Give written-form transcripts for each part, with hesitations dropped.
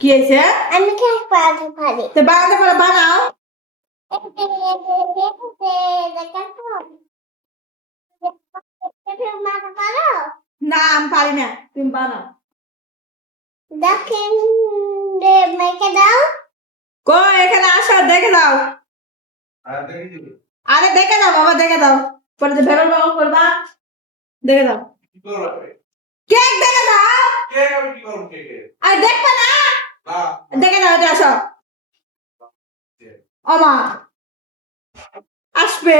কি হয়েছে? আমি কেক বানাতে পারি। তো বানাতে পারো, বানাও। বানাতে পারো? না আমি পারি না, তুমি বানাও। দেখেন মেখে দাও। কই এখানে আসো, দেখে দাও। আরে দেখে দাও বাবা, দেখে দাও। পরে যে বেরোল বাবা করবা, দেখে দাও। কেক দেখে দাও। আরে দেখবে না, দেখে দাও। এটা আসো ওমা, আসবে।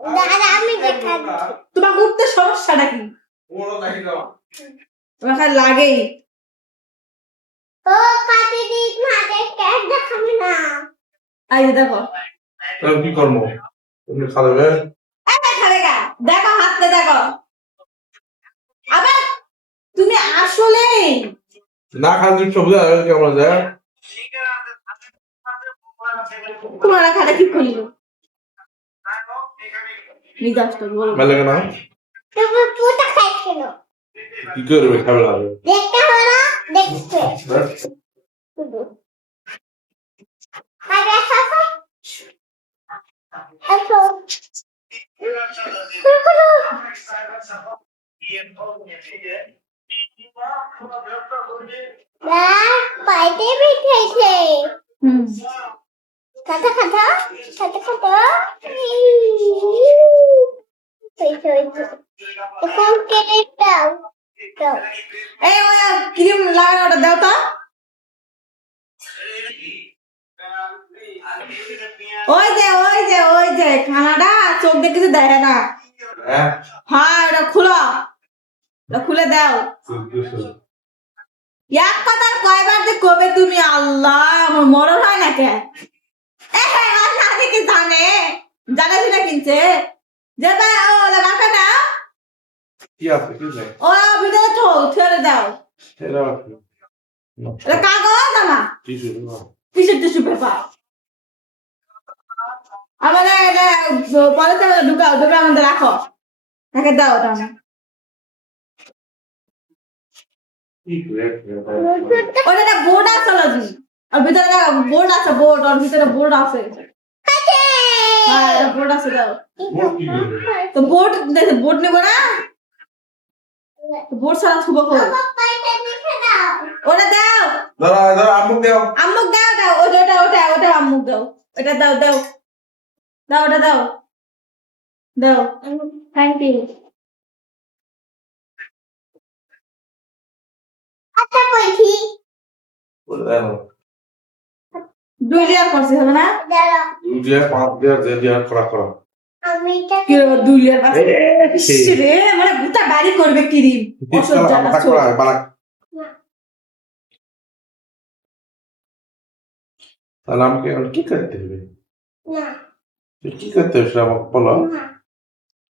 দাদা আমি দেখাচ্ছি। তোমার উঠতে সমস্যাটা কি? তোমার খালি লাগেই। ও কাটি দিস মাঝে কেক দেখাবি না। এই যে দেখো। কি করবো? তুমি খাবে? এই খাবে গা, দেখো হাতটা দেখো। আবার তুমি আসলেই না খালি সবজি আর কেমন যায়? তোমার খাটা কি করলো? মিজাজটা বল। মেলে কেন? তুমি পুতা খাইছিল। কি করবে খাবে না? দেখতে হবে না, দেখতে। শুধু আরে আসো আসো। পাইতে বিঠেছে। খাতা খাতা খাতা খাতা এখন কেক দাও দাও। এই ওই ক্রিম লাগানোটা দাও তো। ওই যে খানাটা চোখ দিয়ে কিছু দেখে না। হ্যাঁ এটা খুলো, এটা খুলে দাও। এক কথার কয়বার যে কবে তুমি, আল্লাহ আমার মরণ হয় না কে? কি জানে, জানে সেটা কিনছে যে ভাই ওলা রাখা না। কি আছে কি নাই? ও ভিতরে তো ছেড়ে দাও। এটা এটা কাগজ না, টিস্যু না। Tissue paper. আমাদের এটা পলিথিনে ঢুকাও, ঢুকে আমাদের রাখো, রেখে দাও ওটা। ওটা একটা বোর্ড আছে লাগি, আর ভিতরে বোর্ড আছে, বোর্ড আর ভিতরে বোর্ড আছে। হ্যাঁ এটা বোর্ড আছে, দাও তো। বোর্ড দেখে বোর্ড নেবো না, বোর্ড ছাড়া শুভ হোক। ওটা দাও, ধরো আমুক দাও। আম্মুক দাও, দাও ওটা আম্মুক দাও। এটা দাও দাও দাও, ওটা দাও দাও। Thank you. আচ্ছা বলছি বলে দাও। 2 লেয়ার করছি হবে না? দাঁড়া 2 দিয়া 5 দিয়া যে দিয়া করা। আমি এটা কি 2 লেয়ার বাস রে, মানে গোটা গাড়ি করবে ক্রিম। অসহ্য মাথা করা বালা। তাহলে আমাকে কি করতে হবে? না কি করতে হবে সেটা আমাকে বলো। না